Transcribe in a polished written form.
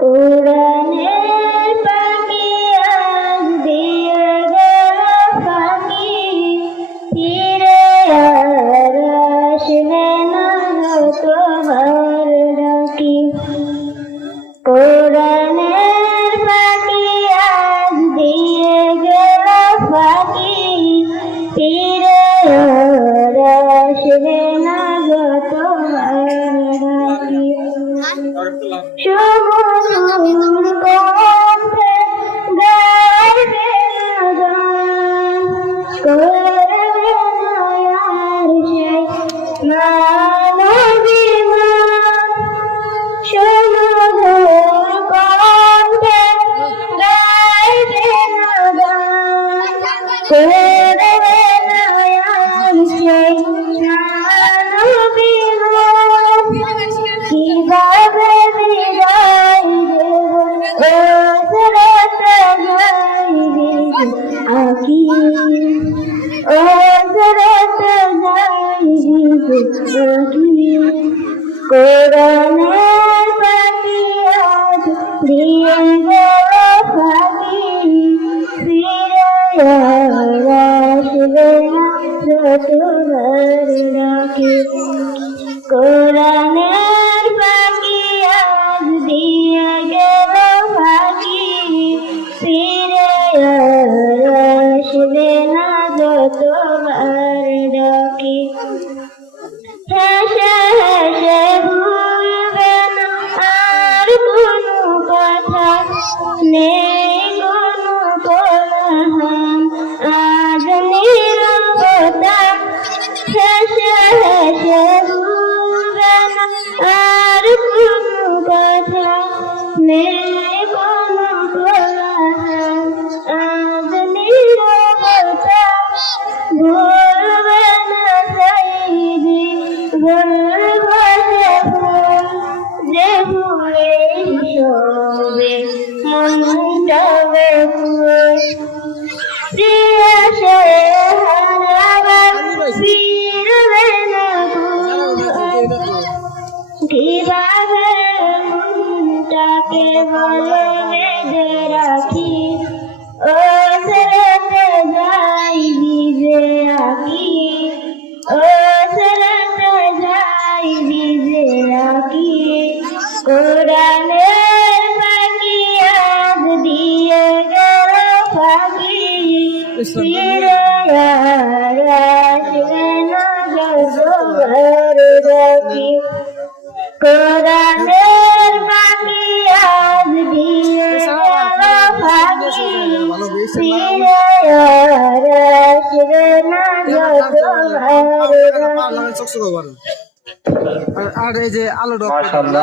কোরআনের পাখি আজ দিয়ে গেল ফাঁকি, ফিরে আর আসবে না তোমার ডাকি। কোরআনের পাখি আজ দিয়ে গেল ফাঁকি, ফিরে আর আসবে না তোমার ডাকি। সমুদ্র কণ্ঠে গাইবে গান, করবে আর সেই মানবিমান। সমুদ্র কণ্ঠে গাইবে গান, করবে আর সেই মানবিমান। কিভাবে বিদায় দেব ওসরাত গাইবে আঁকি, ওসরাত গাইবে আঁকি। কোরআনের পাখি আজ দিয়ে গেল ফাঁকি, ফিরে আর আসবে না তোমার ডাকি। কোরআনের পাখি আজ দিয়ে গেল ফাঁকি, ফিরে আর আসবে না তোমার ডাকি। হেসে হেসে ভুলবে না আর কোনো কথা, নেই কোনো কোলাহল আজ নীরবতা। হেসে হেসে ভুলবে না আর কোনো কথা, নেই কোনো কোলাহল আজ নীরবতা। ভুলবে না সাইদি বলবো যে ফুল, যে ফুলে শোবে মনটা বেকুল। প্রিয়া সে হারাবার ফিরবে না কিভাবে মনটাকে বলে বেঁধে রাখি, ওসরাতে যাই ভিজে আঁকি, ওসরাতে যাই ভিজে আঁকি। কোরআনের পাখি আজ দিয়ে গেল ফাঁকি, ফিরে আর আসবে না তোমার ডাকি। কোরআনের পাখি আজ দিয়ে গেল ফাঁকি, ফিরে আর আসবে না তোমার ডাকি। আর এই যে আলো